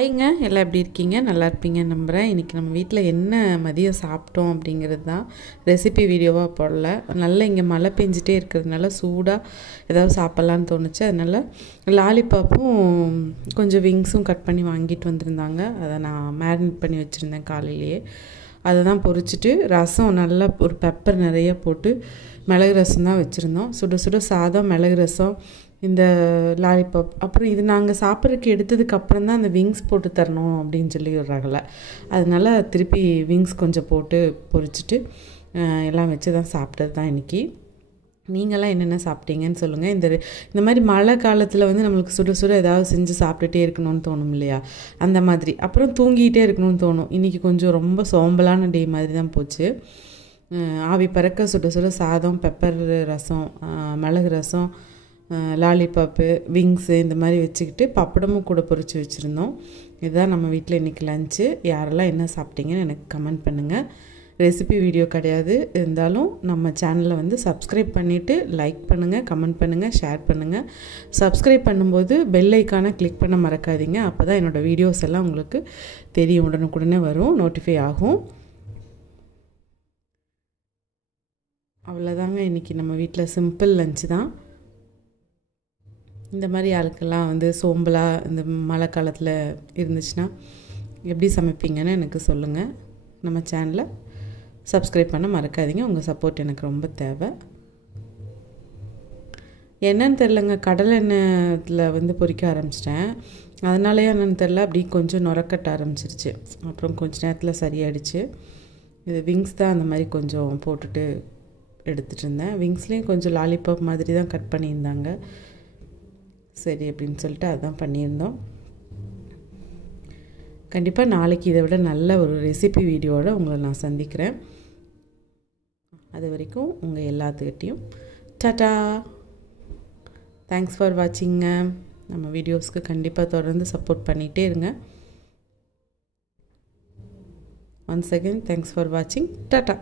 ஹாய்ங்க, எல்லாம் எப்படி இருக்கீங்க? நல்லா இருப்பீங்கன்னு நம்புகிறேன். இன்றைக்கி நம்ம வீட்டில் என்ன மதியம் சாப்பிட்டோம் அப்படிங்கிறது தான் ரெசிபி வீடியோவாக போடல. நல்லா இங்கே மழை பெஞ்சிட்டே இருக்கிறதுனால சூடாக ஏதாவது சாப்பிட்லான்னு தோணுச்சு. அதனால் லாலிபாப்பும் கொஞ்சம் விங்ஸும் கட் பண்ணி வாங்கிட்டு வந்திருந்தாங்க. அதை நான் மேரினேட் பண்ணி வச்சுருந்தேன் காலையிலேயே. அதை தான் பொரிச்சிட்டு ரசம் நல்லா ஒரு பெப்பர் நிறைய போட்டு மிளகு ரசம் தான் வச்சுருந்தோம். சுட சுட சாதம், மிளகு ரசம், இந்த லாலிபாப். அப்புறம் இது நாங்கள் சாப்பிட்றதுக்கு எடுத்ததுக்கப்புறம் தான் அந்த விங்ஸ் போட்டு தரணும் அப்படின்னு சொல்லி விட்றாங்கள. அதனால் திருப்பி விங்ஸ் கொஞ்சம் போட்டு பொரிச்சிட்டு எல்லாம் வச்சு தான் சாப்பிட்டது தான் இன்றைக்கி. நீங்களாம் என்னென்ன சாப்பிட்டீங்கன்னு சொல்லுங்கள். இந்த மாதிரி மழை காலத்தில் வந்து நம்மளுக்கு சுட சுட ஏதாவது செஞ்சு சாப்பிட்டுட்டே இருக்கணும்னு தோணும் இல்லையா? அந்த மாதிரி. அப்புறம் தூங்கிகிட்டே இருக்கணும்னு தோணும். இன்றைக்கி கொஞ்சம் ரொம்ப சோம்பலான டே மாதிரி தான் போச்சு. ஆவி பறக்க சுட சுட சாதம், பெப்பர் ரசம், மிளகு ரசம், லாலிபாப்பு, விங்ஸு இந்த மாதிரி வச்சுக்கிட்டு பப்படமும் கூட பொரித்து வச்சுருந்தோம். இதுதான் நம்ம வீட்டில் இன்றைக்கி லஞ்சு. யாரெல்லாம் என்ன சாப்பிட்டீங்கன்னு எனக்கு கமெண்ட் பண்ணுங்கள். ரெசிபி வீடியோ கிடையாது, இருந்தாலும் நம்ம சேனலை வந்து சப்ஸ்கிரைப் பண்ணிவிட்டு லைக் பண்ணுங்கள், கமெண்ட் பண்ணுங்கள், ஷேர் பண்ணுங்கள். சப்ஸ்கிரைப் பண்ணும்போது பெல் ஐக்கானை கிளிக் பண்ண மறக்காதீங்க. அப்போ தான் என்னோடய வீடியோஸ் எல்லாம் உங்களுக்கு தெரியும், உடனுக்குடனே வரும், நோட்டிஃபை ஆகும். அவ்வளோதாங்க இன்றைக்கி நம்ம வீட்டில் சிம்பிள் லஞ்சு தான். இந்த மாதிரி ஆளுக்கெல்லாம் வந்து சோம்பலாக இந்த மழை காலத்தில் இருந்துச்சுன்னா எப்படி சமைப்பீங்கன்னு எனக்கு சொல்லுங்கள். நம்ம சேனலை சப்ஸ்கிரைப் பண்ண மறக்காதீங்க. உங்கள் சப்போர்ட் எனக்கு ரொம்ப தேவை. என்னன்னு தெரிலங்க, கடலை எண்ணெயில் வந்து பொரிக்க ஆரம்பிச்சிட்டேன். அதனாலேயே என்னென்னு தெரில, அப்படி கொஞ்சம் நுரக்கட்ட ஆரம்பிச்சிருச்சு. அப்புறம் கொஞ்சம் நேரத்தில் சரியாயிடுச்சு. இது விங்ஸ் தான் அந்த மாதிரி கொஞ்சம் போட்டுட்டு எடுத்துகிட்டு இருந்தேன். விங்ஸ்லேயும் கொஞ்சம் லாலிபாப் மாதிரி தான் கட் பண்ணியிருந்தாங்க. சரி அப்படின்னு சொல்லிட்டு அதுதான் பண்ணியிருந்தோம். கண்டிப்பாக நாளைக்கு இதை விட நல்ல ஒரு ரெசிபி வீடியோவோடு உங்களை நான் சந்திக்கிறேன். அது வரைக்கும் உங்கள் எல்லாத்துக்கிட்டையும் டாடா. Thanks for வாட்சிங்க. நம்ம வீடியோஸ்க்கு கண்டிப்பாக தொடர்ந்து சப்போர்ட் பண்ணிகிட்டே இருங்க. ஒன்ஸ் அகெயின் தேங்க்ஸ் ஃபார் வாட்சிங். டாடா.